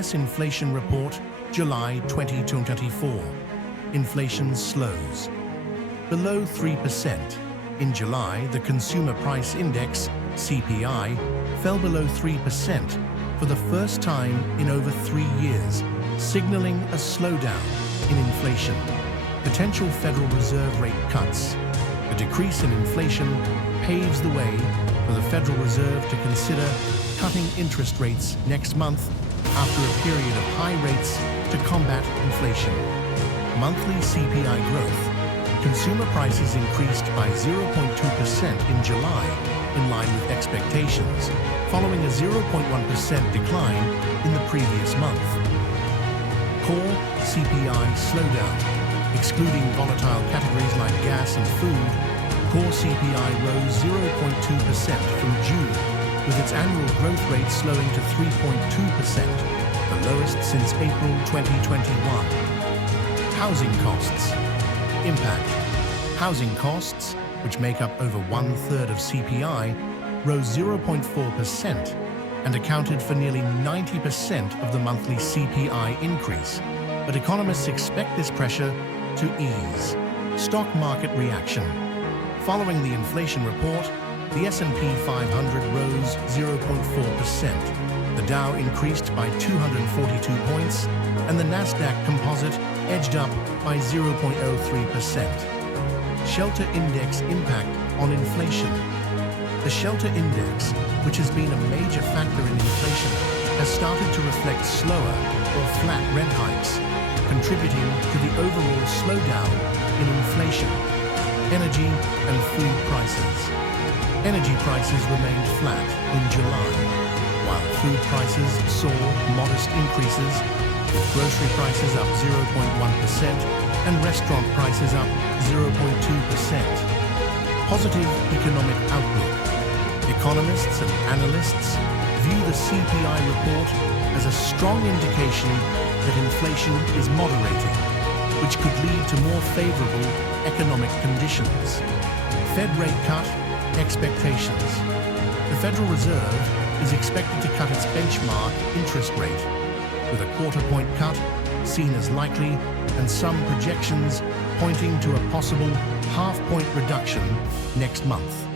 U.S. inflation report, July 2024. Inflation slows. Below 3%. In July, the Consumer Price Index, CPI, fell below 3% for the first time in over 3 years, signaling a slowdown in inflation. Potential Federal Reserve rate cuts. A decrease in inflation paves the way for the Federal Reserve to consider cutting interest rates next month after a period of high rates to combat inflation. Monthly CPI growth. Consumer prices increased by 0.2% in July, in line with expectations, following a 0.1% decline in the previous month. Core CPI slowdown. Excluding volatile categories like gas and food, core CPI rose 0.2% from June, with its annual growth rate slowing to 3.2%, the lowest since April 2021. Housing costs. Impact. Housing costs, which make up over 1/3 of CPI, rose 0.4% and accounted for nearly 90% of the monthly CPI increase. But economists expect this pressure to ease. Stock market reaction. Following the inflation report, the S&P 500 rose 0.4%. The Dow increased by 242 points, and the Nasdaq Composite edged up by 0.03%. Shelter Index impact on inflation. The Shelter Index, which has been a major factor in inflation, has started to reflect slower or flat rent hikes, contributing to the overall slowdown in inflation. Energy and food prices. Energy prices remained flat in July, while food prices saw modest increases, with grocery prices up 0.1% and restaurant prices up 0.2%. Positive economic outlook. Economists and analysts view the CPI report as a strong indication that inflation is moderating, which could lead to more favorable economic conditions. Fed rate cut expectations. The Federal Reserve is expected to cut its benchmark interest rate, with a quarter-point cut seen as likely and some projections pointing to a possible half-point reduction next month.